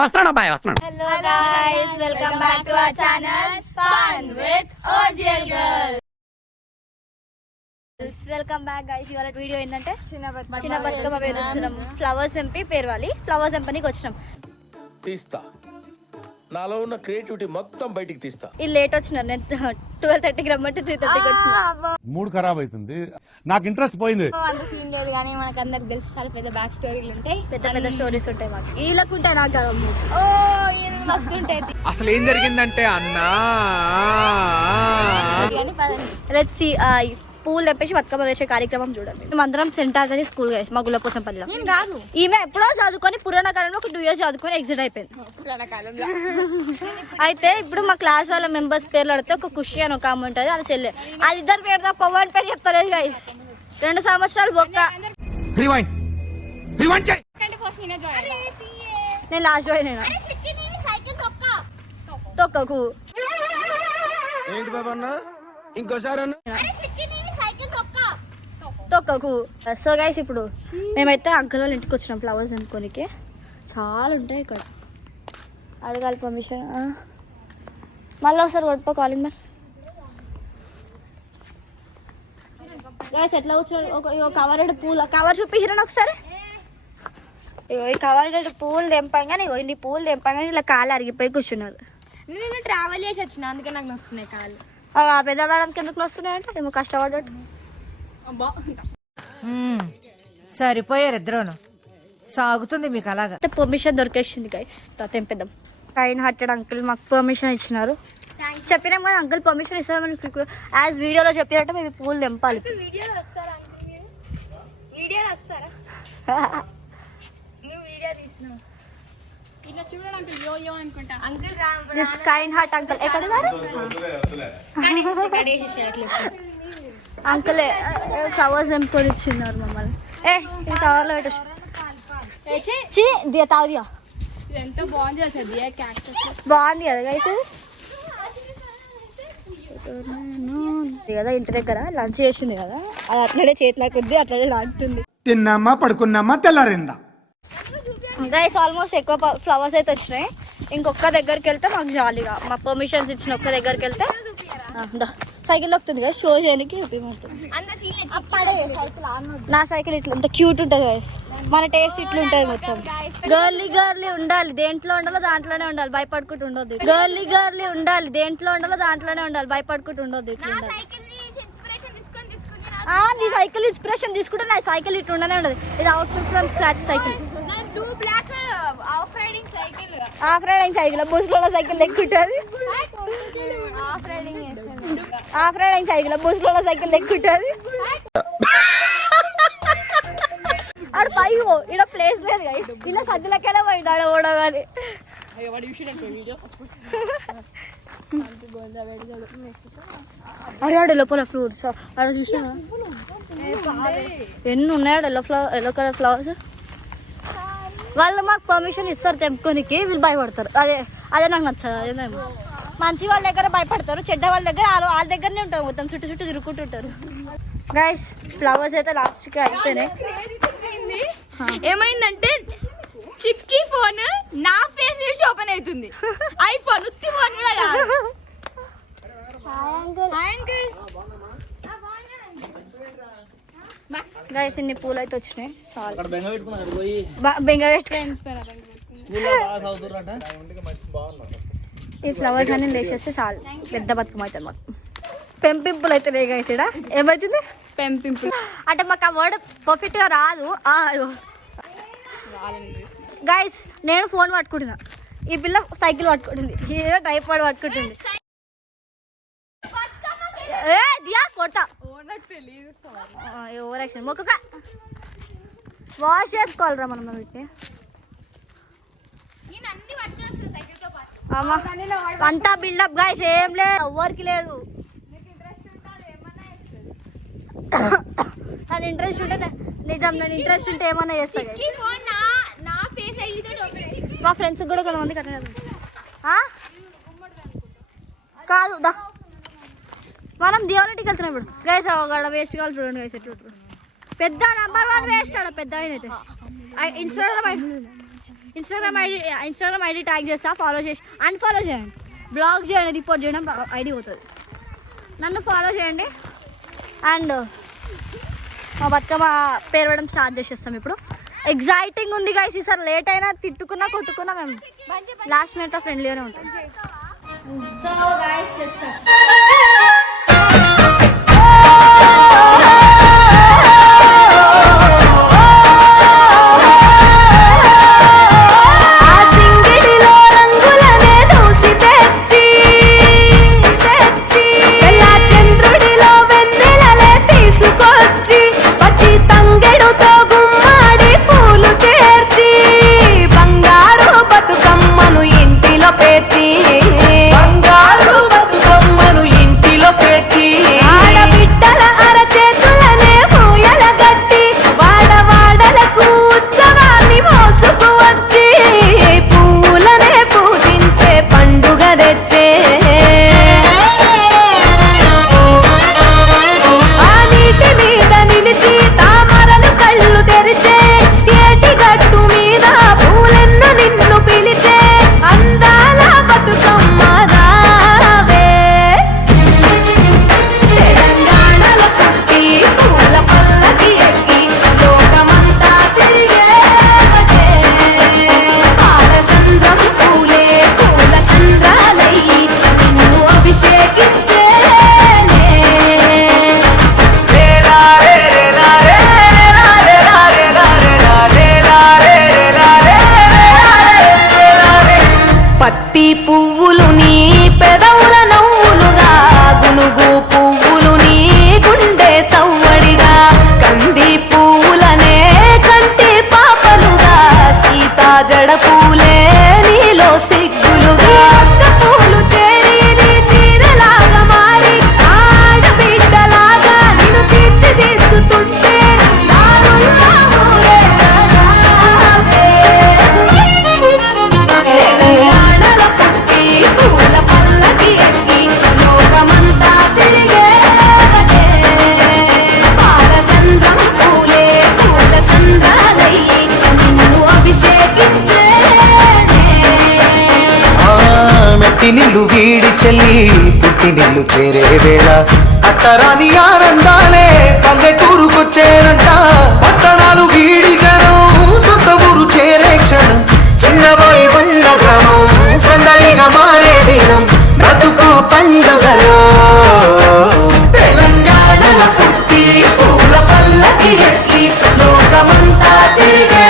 వస్తున్నాను అబ్బాయి వస్తున్నాను. Hello guys, welcome back to our channel Fun with OGL Girls. Welcome back guys. ఇవాళ video ఏంటంటే చిన్న బతుకమ్మ పేరుస్తున్నాం. ఫ్లవర్స్ ఎంపీ పేర్వాలి. ఫ్లవర్స్ ఎంపీకి వచ్చినాం. తీస్తా నాలో ఉన్న క్రియేటివిటీ మొత్తం బయటికి తీస్తా. ఇది లేట్ వచ్చినారు. నేను 12:30కి రమ్మంటే 3:30కి వచ్చిన. మూడ్ ఖరాబ్ అవుతుంది. నాకు ఇంట్రెస్ట్ పోయింది. అంత సీన్ లేదు కానీ మనకు అందరికి తెలిసి చాలా పెద్ద బ్యాక్ స్టోరీలు ఉంటాయి. పెద్ద స్టోరీస్ ఉంటాయి మాకు. వీళ్ళకుంటాయి నాకు కదా. ఓ ఈయన మస్తు ఉంటాయి. అసలు ఏం జరిగిందంటే అన్నా లెట్స్ సీ. పూలు తెప్పేసి బతుకమ్మ వేసే కార్యక్రమం చూడండి. మేమందరం సెంటార్ అని స్కూల్ గైస్ మా గుళ్ళ కోసం పల్లె. ఈమె ఎప్పుడో చదువుకొని పురాణ కాలంలో ఒక 2 years చదువుకొని ఎగ్జిట్ అయిపోయింది. అయితే ఇప్పుడు మా క్లాస్ వాళ్ళ మెంబర్స్ పేర్లు అడితే ఒక ఖుషి అని ఒక ఆమె ఉంటుంది. అది చెల్లె. అది ఇద్దరు పేరుతో పవన్ పేరు చెప్తలేదు గైస్. 2 సంవత్సరాలు బొక్క. నేను లాస్ట్ అయినా తొక్కకు ఏంటి బాబా అన్న ఇంకోసారి అన్న తొక్కకు. సో గైస్ ఇప్పుడు మేమైతే అంకుల్ వాళ్ళ ఇంటికి వచ్చినాం ఫ్లవర్స్ అనుకోనికి. చాలా ఉంటాయి ఇక్కడ. అడగాలి పర్మిషన్. మళ్ళీ ఒకసారి కొట్టుకో కాలింగ్ మరి. గైస్ ఎట్లా వచ్చిన కవర్ పూలు కవర్ చూపిహిరని ఒకసారి. ఇగో ఈ కవర్ పూలు తెంపంగానే ఇగో ఇన్ని పూలు తెంపంగానే ఇలా కాళ్ళు అరిగిపోయి కూర్చున్నారు. నేను ట్రావెల్ చేసి వచ్చిన అందుకే నాకు వస్తున్నాయి కాళ్ళు. పెద్దవాడానికి ఎందుకు వస్తున్నాయంటే ఏమో కష్టపడ్డట్టు. సరిపోయారు ఇద్దరును. సాగుతుంది మీకు అలాగా. పర్మిషన్ దొరికేసింది గైస్. తెంపేద్దాం. కైండ్ హార్టెడ్ అంకుల్ మాకు పర్మిషన్ ఇచ్చినారు. చెప్పినాం కదా అంకుల్ పర్మిషన్ ఇస్తామని. యాజ్ వీడియోలో చెప్పినట్టు మేము పూలు తెంపాలి. దిస్ కైండ్ హార్ట్ అంకుల్ ఎక్కడ అంకులే ఫ్లవర్స్ తెంపుకొని ఇచ్చిన్నారు మమ్మల్ని. ఇది కవర్లో పెట్టేసి తాగుదియా. బాగుంది కదా గైస్. కదా ఇంటి దగ్గర లంచ్ చేసింది కదా, అది అట్లనే చేతిలాకుంది అట్లనే లాగుతుంది. తిన్నామా పడుకున్నామా తెల్లారిందా. గైస్ ఆల్మోస్ట్ ఎక్కువ ఫ్లవర్స్ అయితే వచ్చినాయి. ఇంకొక దగ్గరికి వెళ్తే మాకు జాలీగా మా పర్మిషన్స్ ఇచ్చిన ఒక్క దగ్గరికి వెళ్తే సైకిల్ దొక్కుతుంది కదా షో చేయడానికి. నా సైకిల్ ఇట్లా అంత క్యూట్ ఉంటుంది గైస్. మన టేస్ట్ ఇట్లా ఉంటుంది మొత్తం. గర్లీ ఉండాలి, దేంట్లో ఉండాలో దాంట్లోనే ఉండాలి, భయపడుకుంటూ ఉండొద్దు. గర్లీ ఉండాలి, దేంట్లో ఉండాలో దాంట్లోనే ఉండాలి, భయపడుకుంటూ ఉండొద్దు. ఇట్లా నీ సైకిల్ ఇన్స్పిరేషన్ తీసుకుంటే నా సైకిల్ ఇట్లా ఉండనే ఉండదు. ఇది outfit from scratch cycle. Off riding cycle బుస్లో సైకిల్ ఎక్కుంటుంది. ఆఫ్ రైడింగ్ సైకిల్ బుస్లో సైకిల్ ఎక్కుంటుంది. ఆడ పై ఇక్కడ ప్లేస్ లేదు గైస్. ఇలా సజ్జలకెళ్ళే పోయింది ఆడ ఓడగాని. అడే లోపల ఫ్రూట్స్ అక్కడ చూసా ఎన్ని ఉన్నాయాడు. Yellow colour flowers. వాళ్ళు మాకు పర్మిషన్ ఇస్తారు తెంపుకోనికి, వీళ్ళు భయపడతారు. అదే నాకు నచ్చదు. అదేమో మంచి వాళ్ళ దగ్గర భయపడతారు, చెడ్డ వాళ్ళ దగ్గర వాళ్ళ దగ్గరనే ఉంటారు. మొత్తం చుట్టూ తిరుగుకుంటుంటారు. గైస్ ఫ్లవర్స్ అయితే లాస్ట్కి అయిపోయినాయి. ఏమైందంటే చిక్కి ఫోన్ నా ఫేస్ చూసి ఓపెన్ అవుతుంది. ఐఫోన్ ఉత్తి ఫోన్ కూడా కాదు. గైస్ ఇన్ని పూలు అయితే వచ్చినాయి. బెంగ ఈ ఫ్లవర్స్ అన్ని లేచేస్తే చాలు పెద్ద బతుకమ్మ అవుతుంది. మాకు పెంపింపులు అయితే లే గైస్. ఇక్కడ ఏమవుతుంది పెంపింపులు అంటే మాకు ఆ వర్డ్ పర్ఫెక్ట్ గా రాదు. గైస్ నేను ఫోన్ పట్టుకుంటున్నా, ఈ పిల్ల సైకిల్ పట్టుకుంటుంది, ఏదో ట్రైపాడ్ పట్టుకుంటుంది. కొడతా ఓవరాక్షన్. మొక్క వాష్ చేసుకోవాలరా మనం వీటిని. అంతా బిల్డప్ గైస్, ఏం లేదు ఎవరికి లేదు. నేను ఇంట్రెస్ట్ ఉంటే నిజం, నేను ఇంట్రెస్ట్ ఉంటే ఏమన్నా చేస్తాను. మా ఫ్రెండ్స్ కూడా కొంతమంది కట్టలేదు కాదు. దా మనం దివాలిటీకి వెళ్తున్నాం ఇప్పుడు గైస్. అక్కడ వేస్ట్ కావాలి చూడండి గైస్. ఎట్లా పెద్ద నంబర్ 1 వేస్ట్ ఆడ పెద్ద అయితే ఇన్స్టాగ్రామ్ ఐడి ట్యాగ్ చేస్తా, ఫాలో చేసి అన్ఫాలో చేయండి, బ్లాక్ చేయండి, రిపోర్ట్ చేయడం ఐడి పోతుంది. నన్ను ఫాలో చేయండి. అండ్ మా బతుకమ్మ పేరు వేయడం స్టార్ట్ చేసేస్తాం ఇప్పుడు. ఎగ్జైటింగ్ ఉంది గైస్. ఈసారి లేట్ అయినా తిట్టుకున్నా కొట్టుకున్నా మేము లాస్ట్ మినిట్ ఫ్రెండ్లీగానే ఉంటాం. So guys let's start. నిల్లు వీడి చెల్లి పుట్టి నిల్లు చేరే వేళ అట్టరాని ఆనందాలే పల్లెటూరుకొచ్చేనంట. పట్టణాలు వీడి జనం సొంత ఊరు చేరే క్షణం, చిన్నబోయి బండ గ్రామం సందడిగా మారే దినం, బ్రతుకు పండుగలో తెలంగాణల పుట్టి పూల పల్లకి ఎక్కి లోకమంతా తిరిగే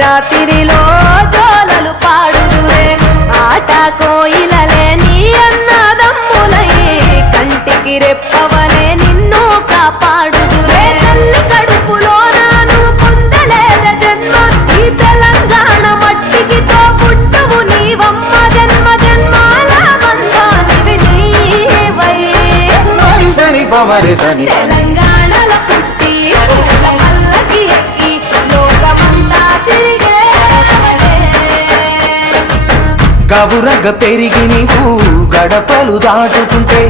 రాత్రిలో జోలలు పాడుదురే ఆట కోయిలలే నీ అన్నదమ్ములై కంటికి రెప్పవలే నిన్ను కాపాడుదురే. తల్లి కడుపులో నాను పొందలేద జన్మ ఈ తెలంగాణ మట్టికి తో పుట్టువు నీవమ్మ, జన్మ జన్మాల బంధానివి నీవై. తెలంగాణల పుట్టి పూల పల్లకి ఎక్కి లోకమంతా గవురగ పెరిగి నీవు గడపలు దాటుతుంటే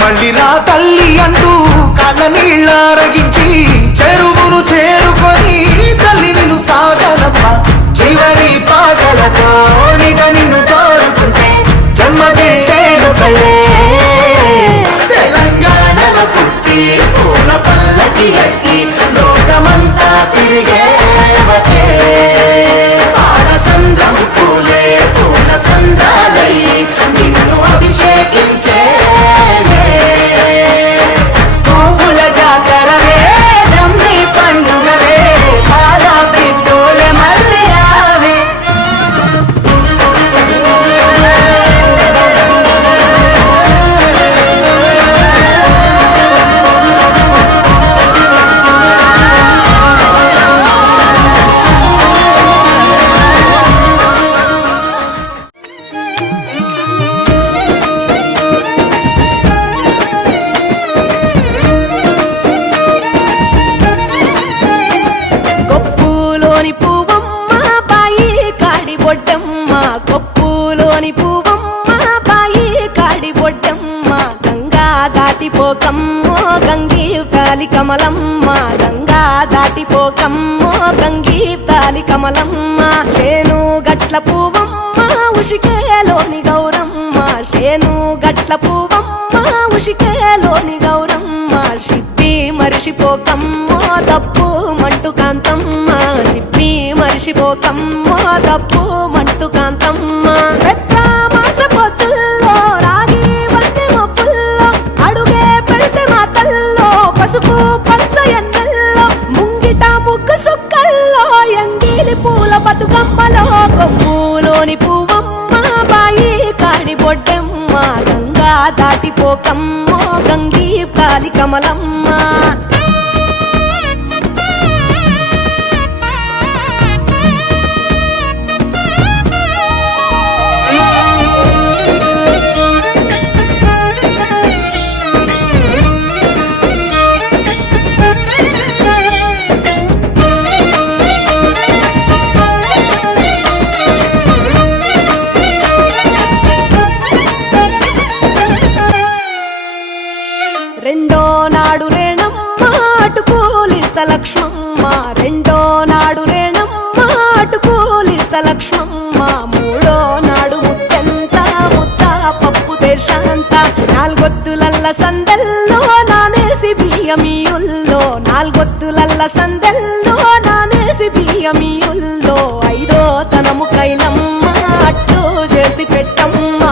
మళ్ళీ రా తల్లి అంటూ కళ్ళ నీళ్ళరగించి చెరువును చేరుకొని తల్లి నిన్ను సాగనప్ప చివరి పాటలతో నిట నిన్ను తోరుకుంటే జన్మకెళ్ళేను కళ్ళే. తెలంగాణలో పుట్టి పూల పల్లకి ఎక్కి లోకమంతా తిరిగే పాలసంద్రం పూలే పూల సంద్రాలై నిన్ను అభిషేకించే పువ్వుల జాతరవే జమ్మి పండుగవే పాల పిట్టోలే మళ్ళీ రావే. దాటిపోకమ్మో గంగీ తాలి కమలమ్మ గంగా దాటిపోకమ్మో గంగీ తాలి కమలమ్మ శేను గట్ల పువ్వమ్మ ఉషికేలోని గౌరమ్మ శేను గట్ల పువ్వమ్మ ఉషికేలోని గౌరమ్మ షిప్పి మరిషిపోకమ్మో దప్పు మంటు కాంతమ్మ షిప్పి మరిషిపోకమ్మో దప్పు మంటు కాంతమ్మ పెద్ద మాస పొత్తుల్లో రాగి వన్నె మొప్పుల్లో అడుగే పెడితే మా తల్లో పసుపు పచ్చ ఎన్నెల్లో ముంగిట ముగ్గు సుక్కల్లో ఎంగిలి పూల బతుకమ్మలో కొమ్ములోని పువ్వమ్మ బాయి కాడి బొడ్డెమ్మ గంగా దాటిపోకమ్మో గంగీ తాలి కమలమ్మ రెండో నాడు రేణమ్మ అటుకూలిస్త లక్ష్మమ్మ రెండో నాడు రేణమ్మ అటుకూలిస్త లక్ష్మమ్మ మూడో నాడు ముత్తెంత ముద్ద పప్పు దేశంత నాలుగొత్తులల్ల సందెల్లో నానేసి బియ్యమియుల్లో నాలుగొత్తులల్ల సందెల్లో నానేసి బియ్యమియుల్లో ఐదో తనము కైలమ్మ అట్టు చేసి పెట్టమ్మ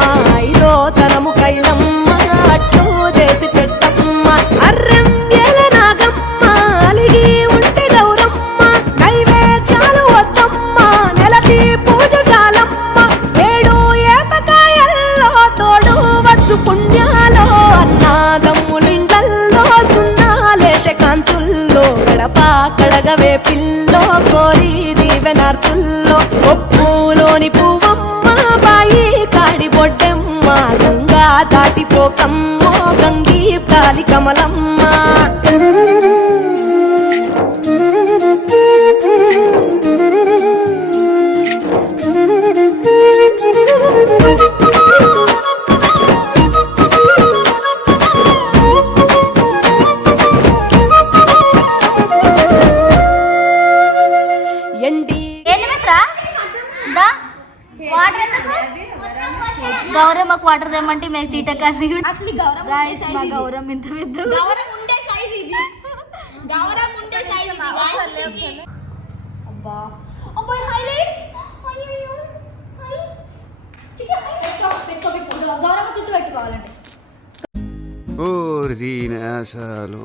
ఐదో తనము కైలమ్మ అట్టు చేసి పెట్టమ్మ అర్రెం ఏల నాగమ్మ అలిగి ఉంటే గౌరమ్మ నైవేద్యాలు వద్దమ్మ నెలకి పూజశాలమ్మ ఏడు ఏపకాయల్లో తోడు వచ్చు పుణ్యాలో అన్నాదమ్ములింగల్లో సున్నాలేశ కాంతుల్లో గడప కడగవే పిల్లో కోరి దీవెనార్తుల్లో ఒప్పులోని పువ్వమ్మ బాయి కాడి బొడ్డెమ్మ గంగా దాటిపోకమ్మో గంగీ తాలి కమలమ్మ ఎండి గౌరమ్మకు వాటర్ తెమ్మంటే మేము తీటకాన్ని గాయస్ మా గౌరమ్మ ఇంత పెద్ద గౌరవం ఉండే సైజ్ ఇది గౌరవం ఉండే సైజ్ ఇది guys. అబ్బా అబ్బా హైలైట్స్ అయ్యో హైలైట్స్ చికి పెట్టుకో గౌరమ్మ చుట్టూ పెట్టుకోవాలంటే ఓ దీనాసాలు